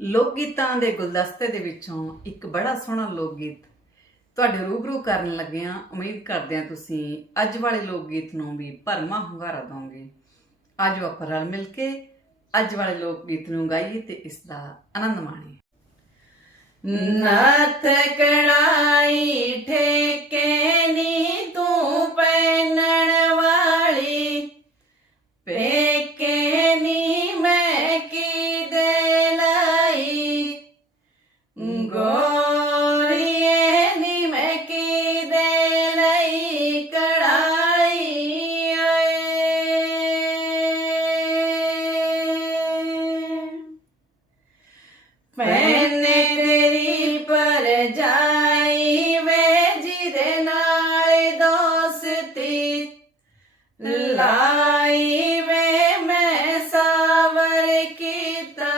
ਲੋਕ ਗੀਤਾਂ ਦੇ ਗੁਲਦਸਤੇ ਦੇ ਵਿੱਚੋਂ ਇੱਕ ਬੜਾ ਸੋਹਣਾ ਲੋਕ ਗੀਤ ਤੁਹਾਡੇ ਰੂਬਰੂ ਕਰਨ ਲੱਗਿਆਂ। ਉਮੀਦ ਕਰਦੇ ਹਾਂ ਤੁਸੀਂ ਅੱਜ ਵਾਲੇ ਲੋਕ ਗੀਤ ਨੂੰ ਵੀ ਭਰਮਾ ਹੁੰਗਾਰਾ ਦੋਗੇ। ਆਜੋ ਆਪਾਂ ਰਲ ਮਿਲ ਕੇ ਅੱਜ ਵਾਲੇ ਲੋਕ ਗੀਤ ਨੂੰ ਗਾਈਏ ਤੇ ਇਸ ਦਾ ਆਨੰਦ ਮਾਣੀਏ। ਨੱਥ ਕੜਾਈ ਠੇਕੇ ਪੈਨੇ ਤੇਰੀ ਪਰ ਜਾਈ ਵੇ ਜਿਹਦੇ ਨਾਲ ਦੋਸਤੀ ਲਾਈ ਵੇ ਮੈਂ ਸਾਵਰ ਕੀਤਾ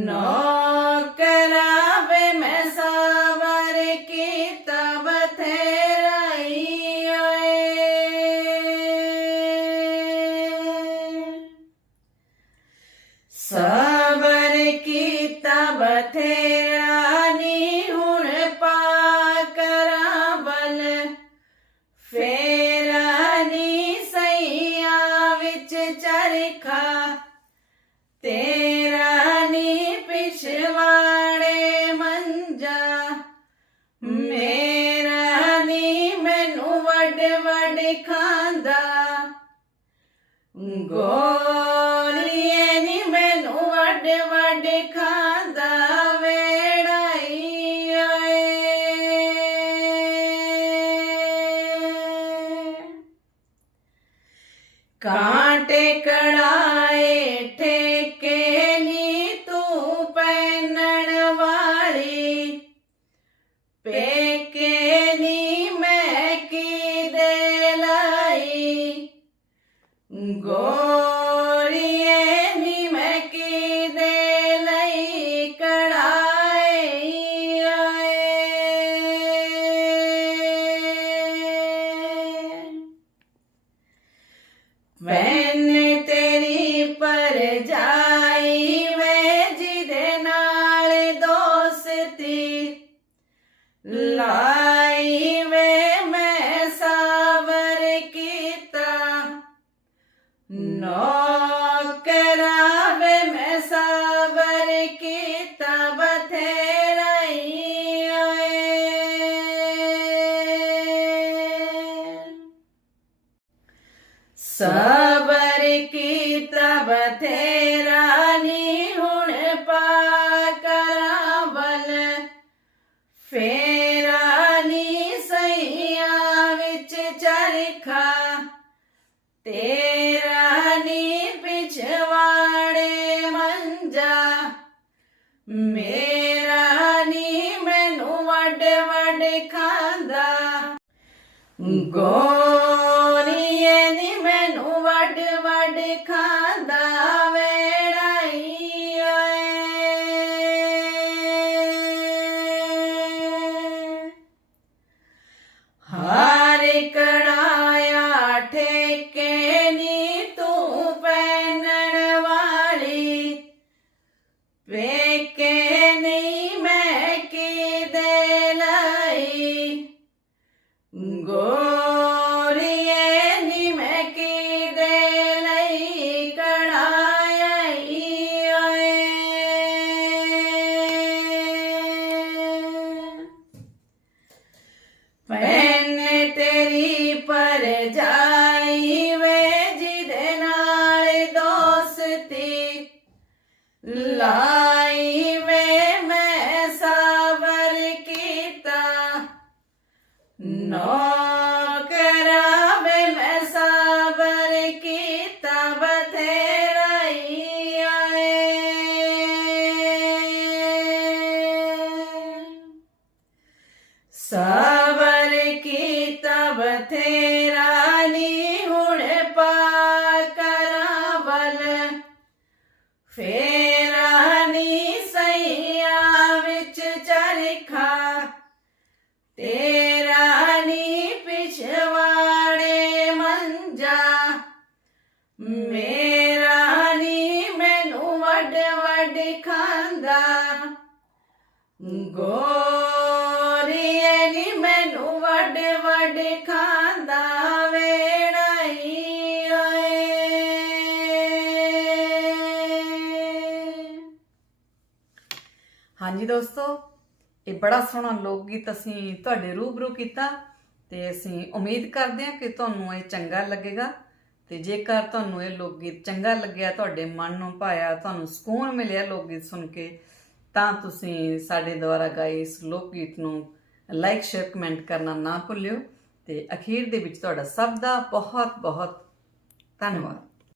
ਨੌਕਰਾ ਵੇ ਮੈਂ ਸਾਵਰ ਕੀਤਾ ਬਥੇਰਾਈ ਈ ਓਏ ਸਬਰ ਬਥੇਰਾ ਨੀ ਹੁਣ ਪਾ ਕਰਾਂ ਬਲ ਫੇਰਾ ਨੀ ਸਈਆਂ ਵਿੱਚ ਚਰਖਾ। ਤੇਰਾ ਨੀ ਪਿਛਵਾੜੇ ਮੰਜਾ। ਮੇਰਾ ਨੀ ਮੈਨੂੰ ਵੱਡ ਵੱਡ ਖਾਂਦਾ। ਗੋ ਗੋਰੀਏ ਨੌਕਰਾ ਵੇ ਮੈਂ ਸਾਵਰ ਕੀਤਾ ਬਥੇਰਾ ਈ ਓਏ ਮੇਰਾ ਨੀ ਮੈਨੂੰ ਵੱਡ ਵੱਡ ਖਾਂਦਾ। ਗੋਰੀਏ ਨੀ ਮੈਨੂੰ ਵੱਡ ਵੱਡ ਖਾਂਦਾ ਵੇੜਾਈ ਓਏ ਹਰ ਕੜਾਇਆ ਠੇਕੇ ਨੀ ਤੂੰ ਪੈਨਣ ਵਾਲੀ। ਵੇਕੇ ਪੈਨੇ ਤੇਰੀ ਪਰ ਜਾਈ ਵੇ ਜਿਹਦੇ ਨਾਲ ਦੋਸਤੀ ਲਾਈ ਵੇ ਮੈਂ ਸਾਵਰ ਕੀਤਾ ਨੌਕਰਾ ਤੇਰਾ ਨੀ ਪਿਛਵਾੜੇ ਮੰਜਾ ਮੇਰਾ ਨੀ ਮੈਨੂੰ ਵੱਡ ਵੱਡ ਖਾਂਦਾ ਗੋਰੀਏ ਨੀ ਮੈਨੂੰ ਵੱਡ ਵੱਡ ਖਾਂਦਾ ਵੇੜਾਈ ਓਏ ਹਾਂਜੀ ਦੋਸਤੋ ਇਹ ਬੜਾ ਸੋਹਣਾ ਲੋਕ ਗੀਤ ਅਸੀਂ ਤੁਹਾਡੇ ਰੂਬਰੂ ਕੀਤਾ ਤੇ ਅਸੀਂ ਉਮੀਦ ਕਰਦੇ ਹਾਂ ਕਿ ਤੁਹਾਨੂੰ ਇਹ ਚੰਗਾ ਲੱਗੇਗਾ ਤੇ ਜੇਕਰ ਤੁਹਾਨੂੰ ਇਹ ਲੋਕ ਗੀਤ ਚੰਗਾ ਲੱਗਿਆ, ਤੁਹਾਡੇ ਮਨ ਨੂੰ ਭਾਇਆ, ਤੁਹਾਨੂੰ ਸਕੂਨ ਮਿਲਿਆ ਲੋਕ ਗੀਤ ਸੁਣ ਕੇ, ਤਾਂ ਤੁਸੀਂ ਸਾਡੇ ਦੁਆਰਾ ਗਾਏ ਇਸ ਲੋਕ ਗੀਤ ਨੂੰ ਲਾਈਕ ਸ਼ੇਅਰ ਕਮੈਂਟ ਕਰਨਾ ਨਾ ਭੁੱਲਿਓ ਤੇ ਅਖੀਰ ਦੇ ਵਿੱਚ ਤੁਹਾਡਾ ਸਭ ਦਾ ਬਹੁਤ ਬਹੁਤ ਧੰਨਵਾਦ।